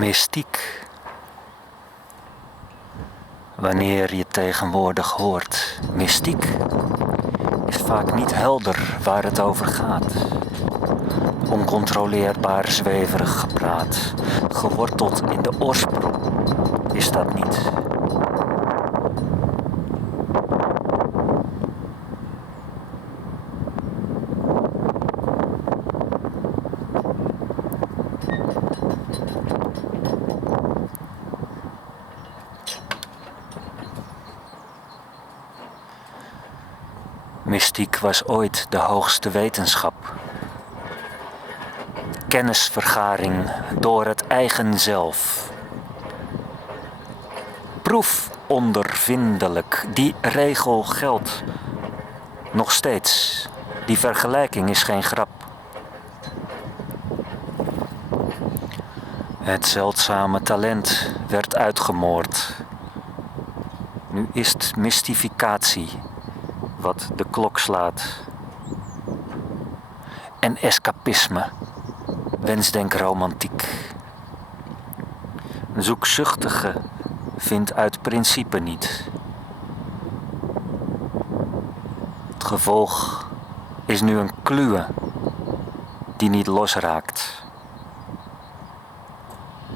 Mystiek. Wanneer je tegenwoordig hoort mystiek, is vaak niet helder waar het over gaat. Oncontroleerbaar zweverig gepraat, geworteld in de oorsprong, is dat niet. Mystiek was ooit de hoogste wetenschap. Kennisvergaring door het eigen zelf. Proefondervindelijk, die regel geldt. Nog steeds, die vergelijking is geen grap. Het zeldzame talent werd uitgemoord. Nu is het mystificatie wat de klok slaat. En escapisme, wensdenkromantiek. Een zoekzuchtige vindt uit principe niet. Het gevolg is nu een kluwe die niet losraakt.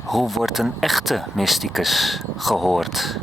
Hoe wordt een echte mysticus gehoord?